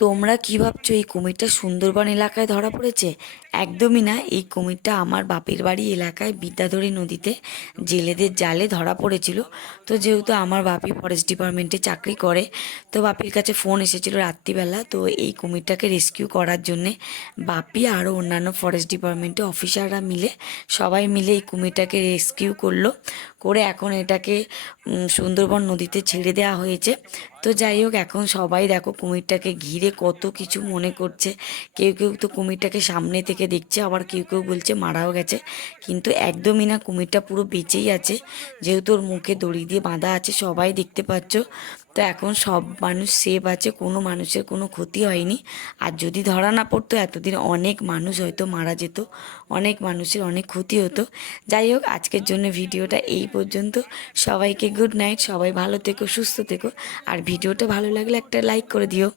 তোমরা কি ভাবছো এই কুমিরটা সুন্দরবন এলাকায় ধরা পড়েছে? একদমই না। এই কুমিরটা আমার বাপের বাড়ি এলাকায় বিদ্যাধরী নদীতে জেলেদের জালে ধরা পড়েছিল। তো যেহেতু আমার বাপি ফরেস্ট ডিপার্টমেন্টে চাকরি করে, তো বাপির কাছে ফোন এসেছিল রাত্রিবেলা, তো এই কুমিরটাকে রেস্কিউ করার জন্যে বাপি আরও অন্যান্য ফরেস্ট ডিপার্টমেন্টে অফিসাররা মিলে সবাই মিলে এই কুমিরটাকে রেস্কিউ করলো। করে এখন এটাকে সুন্দরবন নদীতে ছেড়ে দেওয়া হয়েছে। তো যাই হোক, এখন সবাই দেখো কুমিরটাকে ঘিরে কত কিছু মনে করছে। কেউ কেউ তো কুমিরটাকে সামনে থেকে দেখছে, আবার কেউ কেউ বলছে মারাও গেছে। কিন্তু একদমই না, কুমিরটা পুরো বেঁচেই আছে, যেহেতু ওর মুখে দড়ি দিয়ে বাঁধা আছে, সবাই দেখতে পাচ্ছ। তো এখন সব মানুষ সেফ আছে, কোনো মানুষের কোনো ক্ষতি হয়নি। আর যদি ধরা না পড়তো এতদিন অনেক মানুষ হয়তো মারা যেত, অনেক মানুষের অনেক ক্ষতি হতো। যাই হোক, আজকের জন্য ভিডিওটা এই পর্যন্ত। সবাইকে গুড নাইট, সবাই ভালো থেকো, সুস্থ থেকো। আর ভিডিওটা ভালো লাগলে একটা লাইক করে দিও।